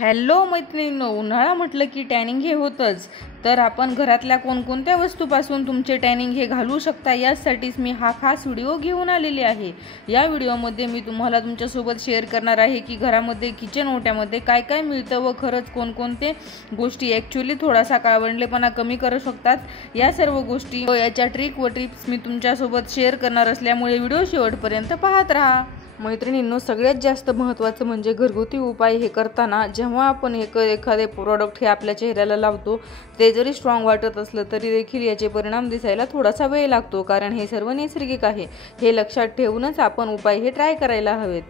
Hello मैत्रिणींनो, उन्हाळा म्हटलं की टॅनिंग हे होतंच. तर आपण घरातल्या कोणकोणत्या वस्तूपासून तुमचे टॅनिंग हे घालू शकता यासाठीच मी हा खास व्हिडिओ घेऊन आलेली आहे. या व्हिडिओमध्ये मी तुम्हाला तुमच्यासोबत शेअर करणार आहे की घरामध्ये किचन ओट्यामध्ये काय काय मिळतं व खरंच कोणकोणते गोष्टी ॲक्च्युली थोडासा काळवंडलेपणा कमी करू शकतात. या सर्व गोष्टी व याच्या ट्रिक व टिप्स मी तुमच्यासोबत शेअर करणार असल्यामुळे व्हिडिओ शेवटपर्यंत पाहत राहा. मैत्रिणींनो, सगळ्यात जास्त महत्त्वाचं म्हणजे घरगुती उपाय हे करताना जेव्हा आपण एखादे प्रॉडक्ट हे आपल्या चेहऱ्याला लावतो ते जरी स्ट्रॉंग वाटत असलं तरी देखील याचे परिणाम दिसायला थोडासा वेळ लागतो, कारण हे सर्व नैसर्गिक आहे. हे लक्षात ठेवूनच आपण उपाय हे ट्राय करायला हवेत.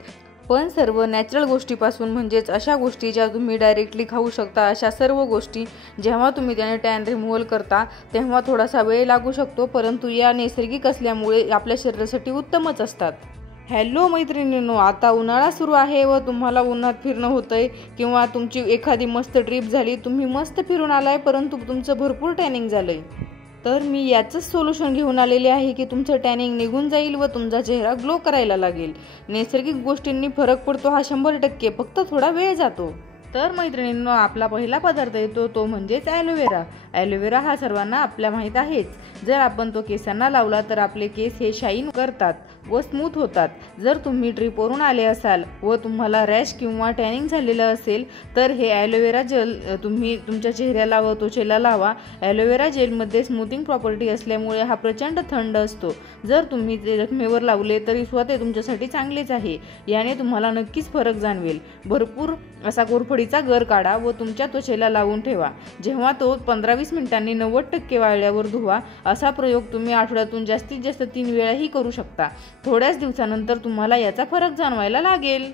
पण सर्व नॅचरल गोष्टीपासून म्हणजेच अशा गोष्टी ज्या तुम्ही डायरेक्टली खाऊ शकता, अशा सर्व गोष्टी जेव्हा तुम्ही त्याने टॅन रिमूव्हल करता तेव्हा थोडासा वेळ लागू शकतो, परंतु या नैसर्गिक असल्यामुळे आपल्या शरीरासाठी उत्तमच असतात. हॅलो मैत्रिणींनो, आता उन्हाळा सुरू आहे व तुम्हाला उन्हात फिरणं होतंय किंवा तुमची एखादी मस्त ट्रिप झाली, तुम्ही मस्त फिरून आलाय परंतु तुमचं भरपूर टॅनिंग झालंय. तर मी याचंच सोल्युशन घेऊन आलेले आहे की तुमचं टॅनिंग निघून जाईल व तुमचा चेहरा ग्लो करायला लागेल. नैसर्गिक गोष्टींनी फरक पडतो हा 100%, फक्त थोडा वेळ जातो. तर मैत्रिणींनो, आपला पहिला पदार्थ येतो तो म्हणजेच ॲलोवेरा. ॲलोवेरा हा सर्वांना आपल्या माहीत आहेच. जर आपण तो केसांना लावला तर आपले केस हे शाईन करतात व स्मूथ होतात. जर तुम्ही ट्रिपवरून आले असाल व तुम्हाला रॅश किंवा टॅनिंग झालेलं असेल तर हे ॲलोवेरा जेल तुम्ही तुमच्या चेहऱ्याला व त्वचेला लावा. ॲलोवेरा जेलमध्ये स्मूथिंग प्रॉपर्टी असल्यामुळे हा प्रचंड थंड असतो. जर तुम्ही ते जखमेवर लावले तरी स्वतः तुमच्यासाठी चांगलेच आहे. याने तुम्हाला नक्कीच फरक जाणवेल. भरपूर असा कोरफडीचा गर काढा व तुमच्या त्वचेला लावून ठेवा. जेव्हा तो 15-20 मिनिटांनी 90% वाळल्यावर धुवा. असा प्रयोग तुम्ही आठवड्यातून जास्तीत जास्त 3 वेळाही करू शकता. थोड्याच दिवसानंतर तुम्हाला याचा फरक जाणवायला लागेल.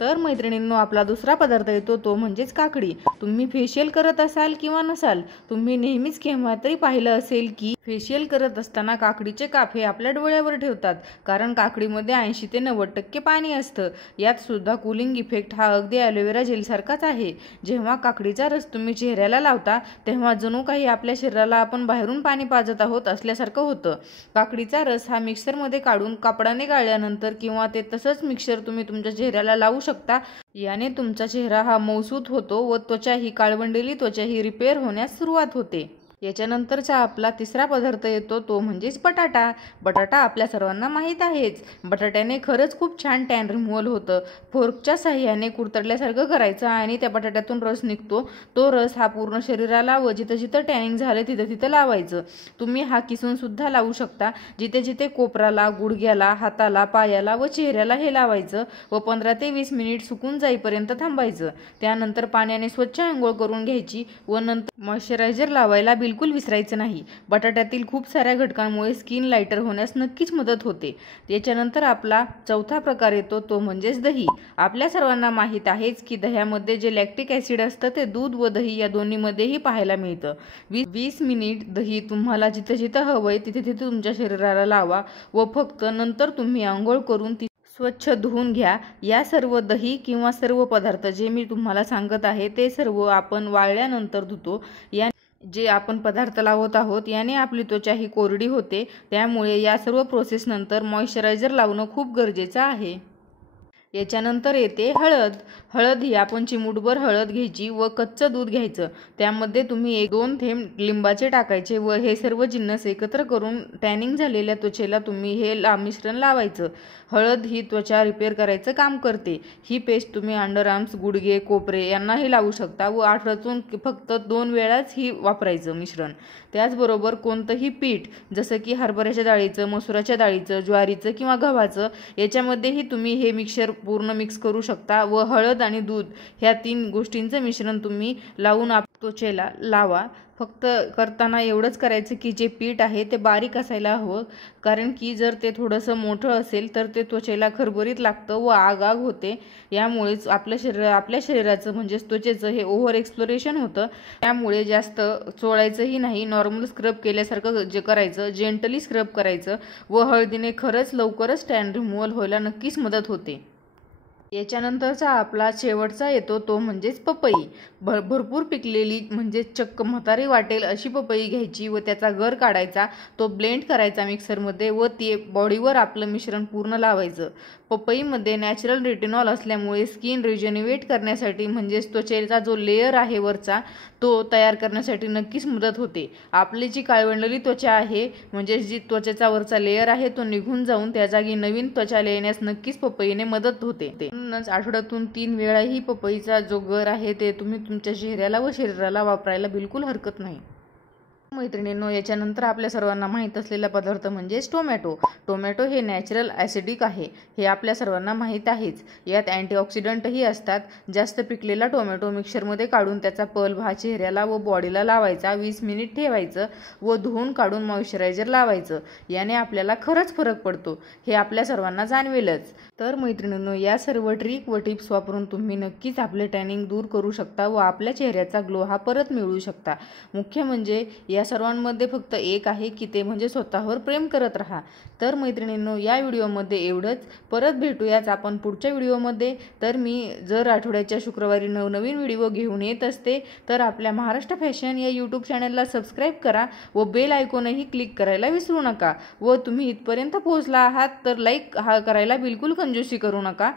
तर मैत्रिणींनो, आपला दुसरा पदार्थ येतो तो म्हणजेच काकडी. तुम्ही फेशियल करत असाल किंवा नसाल, तुम्ही नेहमीच केव्हा तरी पाहिलं असेल की फेशियल करत असताना काकडीचे काप हे आपल्या डोळ्यावर ठेवतात, कारण काकडीमध्ये 80 ते 90% पाणी असतं. यात सुद्धा कूलिंग इफेक्ट हा अगदी ॲलोवेरा जेलसारखाच आहे. जेव्हा काकडीचा रस तुम्ही चेहऱ्याला लावता तेव्हा जणू काही आपल्या शरीराला आपण बाहेरून पाणी पाजत आहोत असल्यासारखं होतं. काकडीचा रस हा मिक्सरमध्ये काढून कापडाने गाळल्यानंतर किंवा ते तसंच मिक्सर तुम्ही तुमच्या चेहऱ्याला लावू शकता. याने तुमचा चेहरा हा मऊसूत होतो व त्वचा ही काळवंडलेली त्वचा ही रिपेअर होण्यास सुरुवात होते. याच्यानंतरचा आपला तिसरा पदार्थ येतो तो म्हणजेच बटाटा. बटाटा आपल्या सर्वांना माहीत आहेच. बटाट्याने खरंच खूप छान टॅन रिमूव्हल होतं. फोर्कच्या साह्याने कुरतडल्यासारखं करायचं आणि त्या बटाट्यातून रस निघतो. तो रस हा पूर्ण शरीराला व जिथं जिथं टॅनिंग झालं तिथं तिथं लावायचं. तुम्ही हा किसून सुद्धा लावू शकता. जिथे जिथे कोपराला, गुडघ्याला, हाताला, पायाला व चेहऱ्याला हे लावायचं व 15 ते 20 मिनिट सुकून जाईपर्यंत थांबायचं. त्यानंतर पाण्याने स्वच्छ आंघोळ करून घ्यायची व नंतर मॉइश्चरायझर लावायला बिलकुल विसरायचं नाही. बटाट्यातील खूप साऱ्या घटकांमुळे स्किन लाईटर होण्यास नक्कीच मदत होते. याच्यानंतर आपला चौथा प्रकार येतो तो म्हणजेच दही. आपल्या सर्वांना माहीत आहेच की दह्यामध्ये जे लॅक्टिक ॲसिड असतं ते दूध व दही या दोन्हीमध्येही पाहायला मिळतं. 20 मिनिट दही तुम्हाला जिथं जिथं हवंय तिथे तिथे तुमच्या शरीराला लावा व फक्त नंतर तुम्ही आंघोळ करून ती स्वच्छ धुवून घ्या. या सर्व दही किंवा सर्व पदार्थ जे मी तुम्हाला सांगत आहे ते सर्व आपण वाळल्यानंतर धुतो. जे आपण पदार्थ लावत आहोत याने आपली त्वचा ही कोरडी होते. त्यामुळे या सर्व प्रोसेसनंतर मॉइश्चरायझर लावणं खूप गरजेचं आहे. याच्यानंतर येते हळद. हळद ही आपण चिमूटभर हळद घ्यायची व कच्चं दूध घ्यायचं. त्यामध्ये तुम्ही 1-2 थेंब लिंबाचे टाकायचे व हे सर्व जिन्नस एकत्र करून टॅनिंग झालेल्या त्वचेला तुम्ही हे मिश्रण लावायचं. हळद ही त्वचा रिपेअर करायचं काम करते. ही पेस्ट तुम्ही अंडरआर्म्स, गुडघे, कोपरे यांनाही लावू शकता व आठवड्यातून फक्त 2 वेळाच ही वापरायचं मिश्रण. त्याचबरोबर कोणतंही पीठ जसं की हरभऱ्याच्या डाळीचं, मसुराच्या डाळीचं, ज्वारीचं किंवा गव्हाचं याच्यामध्येही तुम्ही हे मिक्सर पूर्ण मिक्स करू शकता व हळद आणि दूध ह्या 3 गोष्टींचं मिश्रण तुम्ही लावून त्वचेला लावा. फक्त करताना एवढंच करायचं की जे पीठ आहे ते बारीक असायला हवं, कारण की जर ते थोडंसं मोठं असेल तर ते त्वचेला खरबरीत लागतं व आग होते. यामुळेच आपल्या शरीराचं म्हणजेच त्वचेचं हे ओव्हर एक्सप्लोरेशन होतं. त्यामुळे जास्त चोळायचंही नाही. नॉर्मल स्क्रब केल्यासारखं जे करायचं, जेंटली स्क्रब करायचं व हळदीने खरंच लवकरच टॅन रिमूव्हल व्हायला नक्कीच मदत होते. याच्यानंतरचा आपला शेवटचा येतो तो म्हणजेच पपई. भरपूर पिकलेली म्हणजे चक्क म्हातारी वाटेल अशी पपई घ्यायची व त्याचा गर काढायचा, तो ब्लेंड करायचा मिक्सरमध्ये व ते बॉडीवर आपलं मिश्रण पूर्ण लावायचं. पपईमध्ये नॅचरल रेटिनॉल असल्यामुळे स्किन रिजन्युएट करण्यासाठी म्हणजेच त्वचेचा जो लेयर आहे वरचा तो तयार करण्यासाठी नक्कीच मदत होते. आपली जी काळवंडलेली त्वचा आहे म्हणजेच जी त्वचेचा वरचा लेयर आहे तो निघून जाऊन त्या जागी नवीन त्वचा येण्यास नक्कीच पपईने मदत होते. म्हणूनच आठवड्यातून 3 वेळा ही पपईचा जो गर आहे ते तुम्ही तुमच्या चेहऱ्याला व शरीराला वापरायला बिलकुल हरकत नाही. मैत्रिणींनो, याच्यानंतर आपल्या सर्वांना माहीत असलेला पदार्थ म्हणजेच टोमॅटो. टोमॅटो हे नॅचरल ॲसिडिक आहे, हे आपल्या सर्वांना माहीत आहेच. यात अँटीऑक्सिडंटही असतात. जास्त पिकलेला टोमॅटो मिक्सरमध्ये काढून त्याचा पल्प हा चेहऱ्याला व बॉडीला लावायचा, 20 मिनिट ठेवायचं व धुवून काढून मॉइश्चरायझर लावायचं. याने आपल्याला खरंच फरक पडतो, हे आपल्या सर्वांना जाणवेलच. तर मैत्रिणींनो, या सर्व ट्रिक व टिप्स वापरून तुम्ही नक्कीच आपले टॅनिंग दूर करू शकता व आपल्या चेहऱ्याचा ग्लो हा परत मिळवू शकता. मुख्य म्हणजे या सर्वांमध्ये फक्त एक आहे की ते म्हणजे स्वतःवर प्रेम करत राहा. तर मैत्रिणींनो, या व्हिडिओमध्ये एवढंच. परत भेटूयाच आपण पुढच्या व्हिडिओमध्ये. तर मी जर आठवड्याच्या शुक्रवारी नवनवीन व्हिडिओ घेऊन येत असते. तर आपल्या महाराष्ट्र फॅशन या यूट्यूब चॅनलला सबस्क्राईब करा व बेल आयकॉनही क्लिक करायला विसरू नका. व तुम्ही इथपर्यंत पोहोचला आहात तर लाईक करायला बिलकुल कंजूसी करू नका.